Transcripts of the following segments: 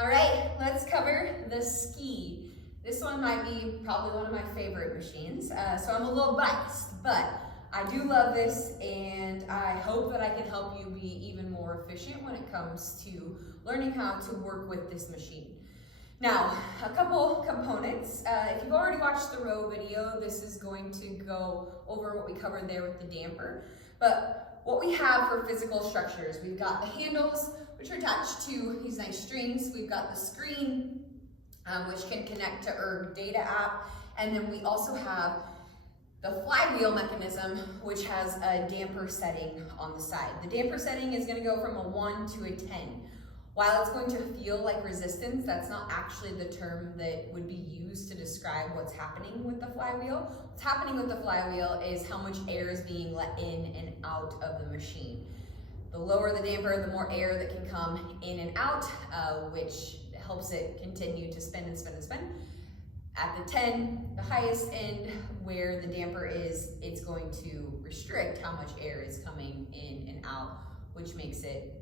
All right, let's cover the ski. This one might be probably one of my favorite machines, so I'm a little biased, but I do love this, and I hope that I can help you be even more efficient when it comes to learning how to work with this machine. Now, a couple components. If you've already watched the row video, this is going to go over what we covered there with the damper. But what we have for physical structures, we've got the handles, which are attached to these nice strings. We've got the screen, which can connect to SkiErg data app. And then we also have the flywheel mechanism, which has a damper setting on the side. The damper setting is going to go from a 1 to a 10. While it's going to feel like resistance, that's not actually the term that would be used to describe what's happening with the flywheel. What's happening with the flywheel is how much air is being let in and out of the machine. The lower the damper, the more air that can come in and out, which helps it continue to spin and spin and spin. At the 10, the highest end where the damper is, it's going to restrict how much air is coming in and out, which makes it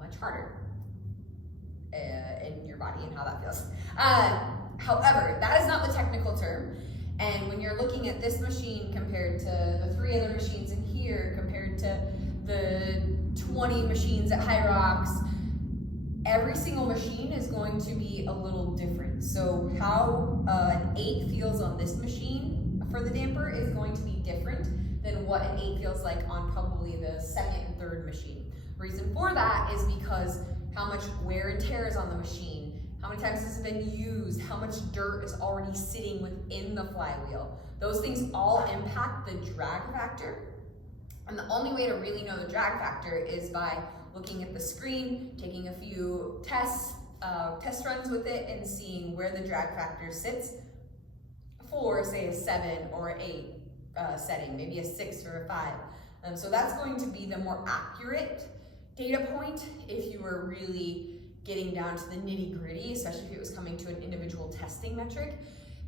much harder in your body and how that feels. However, that is not the technical term. And when you're looking at this machine compared to the 3 other machines in here, compared to the 20 machines at High Rocks, every single machine is going to be a little different. So how an 8 feels on this machine for the damper is going to be different than what an 8 feels like on probably the 2nd and 3rd machine. Reason for that is because how much wear and tear is on the machine, how many times has it been used, how much dirt is already sitting within the flywheel. Those things all impact the drag factor. And the only way to really know the drag factor is by looking at the screen, taking a few test runs with it and seeing where the drag factor sits for, say, a 7 or 8 setting, maybe a 6 or a 5. So that's going to be the more accurate data point if you were really getting down to the nitty gritty, especially if it was coming to an individual testing metric,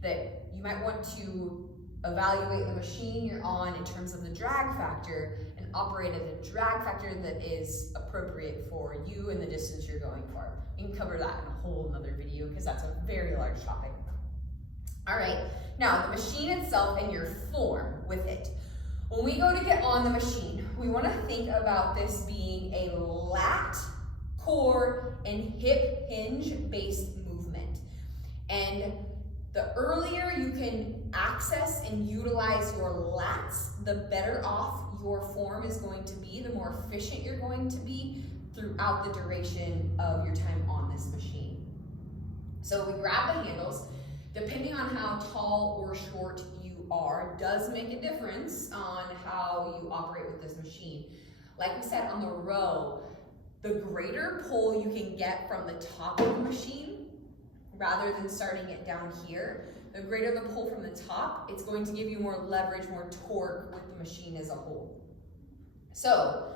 that you might want to evaluate the machine you're on in terms of the drag factor and operate at a drag factor that is appropriate for you and the distance you're going for. We can cover that in a whole nother video because that's a very large topic. All right, now the machine itself and your form with it. When we go to get on the machine, we want to think about this being a lat, core, and hip hinge based movement. And the earlier you can access and utilize your lats, the better off your form is going to be, the more efficient you're going to be throughout the duration of your time on this machine. So we grab the handles. Depending on how tall or short you are, does make a difference on how you operate with this machine. Like we said on the row, the greater pull you can get from the top of the machine, rather than starting it down here, the greater the pull from the top, it's going to give you more leverage, more torque with the machine as a whole. So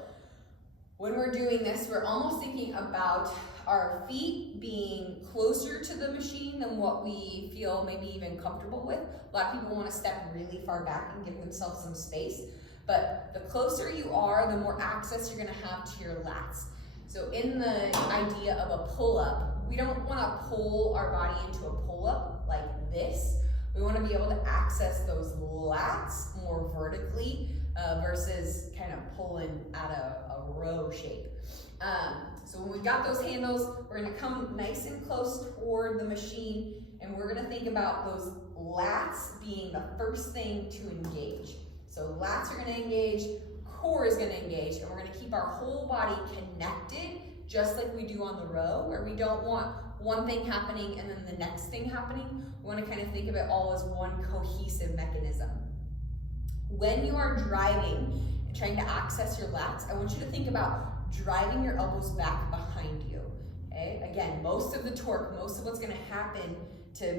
when we're doing this, we're almost thinking about our feet being closer to the machine than what we feel maybe even comfortable with. A lot of people want to step really far back and give themselves some space, but the closer you are, the more access you're going to have to your lats. So in the idea of a pull-up, we don't want to pull our body into a pull-up like this. We want to be able to access those lats more vertically versus kind of pulling at a row shape. So when we've got those handles, we're going to come nice and close toward the machine, and we're going to think about those lats being the first thing to engage. So lats are going to engage, core is going to engage, and we're going to keep our whole body connected just like we do on the row, where we don't want one thing happening and then the next thing happening. We want to kind of think of it all as one cohesive mechanism. When you are driving and trying to access your lats, I want you to think about driving your elbows back behind you, okay? Again, most of the torque, most of what's gonna happen to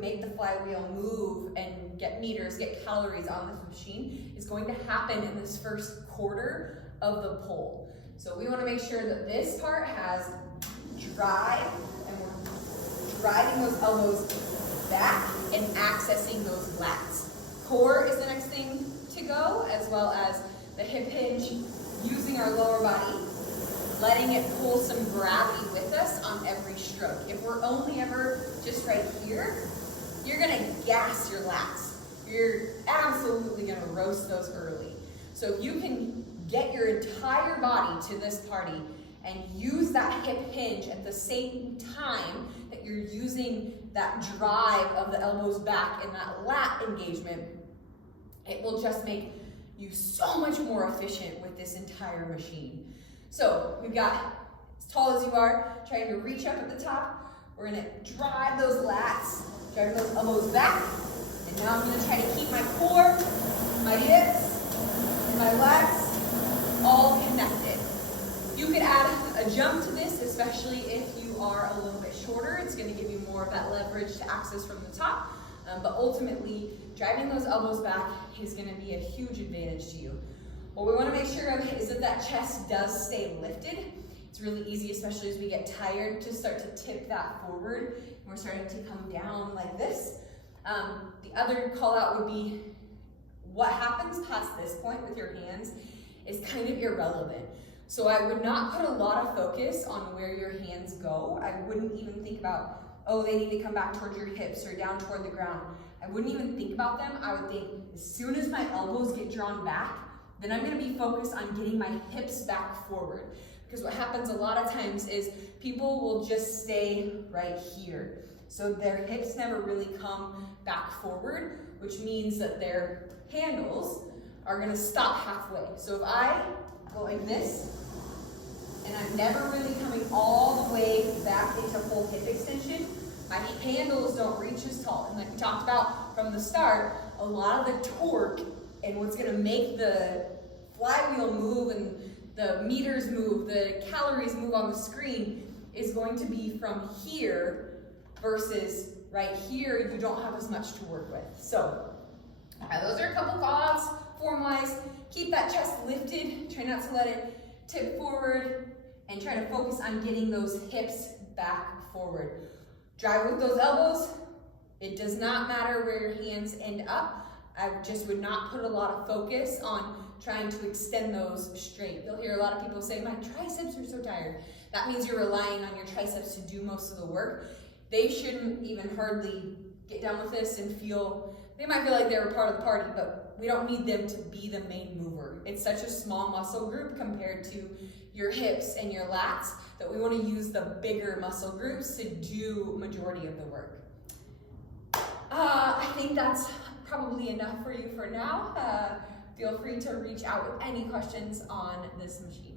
make the flywheel move and get meters, get calories on this machine is going to happen in this first quarter of the pull. So we wanna make sure that this part has drive, and we're driving those elbows back and accessing those lats. Core is the next thing to go, as well as the hip hinge, using our lower body. letting it pull some gravity with us on every stroke. If we're only ever just right here, you're gonna gas your lats. You're absolutely gonna roast those early. So if you can get your entire body to this party and use that hip hinge at the same time that you're using that drive of the elbows back and that lat engagement, it will just make you so much more efficient with this entire machine. So we've got as tall as you are, trying to reach up at the top. We're gonna drive those lats, drive those elbows back. And now I'm gonna try to keep my core, my hips, and my lats all connected. You could add a jump to this, especially if you are a little bit shorter. It's gonna give you more of that leverage to access from the top. But ultimately, driving those elbows back is gonna be a huge advantage to you. What we wanna make sure of is that that chest does stay lifted. It's really easy, especially as we get tired, to start to tip that forward. And we're starting to come down like this. The other call out would be what happens past this point with your hands is kind of irrelevant. So I would not put a lot of focus on where your hands go. I wouldn't even think about, oh, they need to come back towards your hips or down toward the ground. I wouldn't even think about them. I would think as soon as my elbows get drawn back, then I'm gonna be focused on getting my hips back forward. Because what happens a lot of times is people will just stay right here. So their hips never really come back forward, which means that their handles are gonna stop halfway. So if I go like this, and I'm never really coming all the way back into full hip extension, my handles don't reach as tall. And like we talked about from the start, a lot of the torque and what's gonna make the flywheel move and the meters move, the calories move on the screen is going to be from here versus right here. You don't have as much to work with. So those are a couple call-outs form-wise. Keep that chest lifted. Try not to let it tip forward and try to focus on getting those hips back forward. Drive with those elbows. It does not matter where your hands end up. I just would not put a lot of focus on trying to extend those straight. You'll hear a lot of people say, my triceps are so tired. That means you're relying on your triceps to do most of the work. They shouldn't even hardly get done with this and feel, they might feel like they're a part of the party, but we don't need them to be the main mover. It's such a small muscle group compared to your hips and your lats that we want to use the bigger muscle groups to do majority of the work. I think that's probably enough for you for now. Feel free to reach out with any questions on this machine.